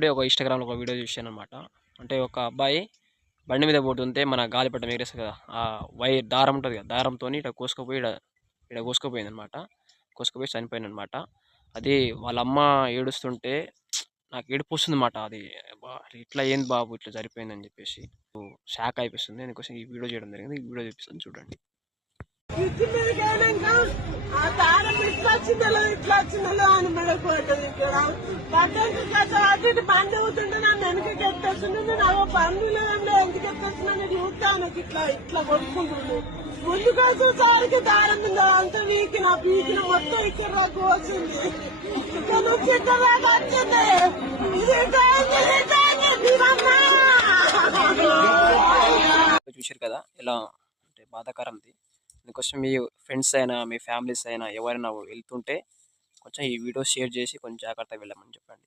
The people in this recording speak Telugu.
ఇప్పుడే ఒక ఇన్‌స్టాగ్రామ్‌లో ఒక వీడియో చూశాననమాట. అంటే ఒక అబ్బాయి బండి మీద పోతుంటే మన గాలిపటం ఎగరేస్తది కదా! ఆ దారం ఉంటది కదా! దారంతోని ఇట్లా కోసుకుపోయి ఈడ కోసుకుపోయిందనమాట. కోసుకుపోయి చనిపోయిండనమాట. అది వాళ్ళ అమ్మ ఏడుస్తుంటే నాకు ఏడుపొస్తుందన్నమాట. అది అబ్బా! ఇట్లా ఏంది బాబు ఇట్లా జరిగిపోయిందని చెప్పేసి. షాక్ అయిపిస్తుంది. అందుకోసం ఈ వీడియో చేయడం జరిగింది. ఈ వీడియో చూపిస్తాను చూడండి. బ్రిడ్జి మీదకి అయినాక ఆ దారం ఇట్లా వచ్చిందో అని మెడకపోతుంది ఇక్కడ పడ్డానికి కదా అటు ఇటు బండి అవుతుంటే నన్ను వెనకకి ఎత్తేస్తుంది. నాకు బండి లేదండి ఎందుకు ఎత్తేస్తున్నాను చూస్తాను ఇట్లా కొట్టుకుంటుండు. ముందుకు వచ్చేసరికి దారం మీద అంతా పీకిన మొత్తం ఇక్కడ దాకా వచ్చింది. ఇక్కడ నుంచి ఇక్కడ దాకా వచ్చింది. చూశారు కదా ఎలా అంటే బాధాకరంది. అందుకోసం మీ ఫ్రెండ్స్ అయినా మీ ఫ్యామిలీస్ అయినా ఎవరైనా వెళ్తుంటే కొంచెం ఈ వీడియో షేర్ చేసి కొంచెం జాగ్రత్తగా వెళ్ళమని చెప్పండి.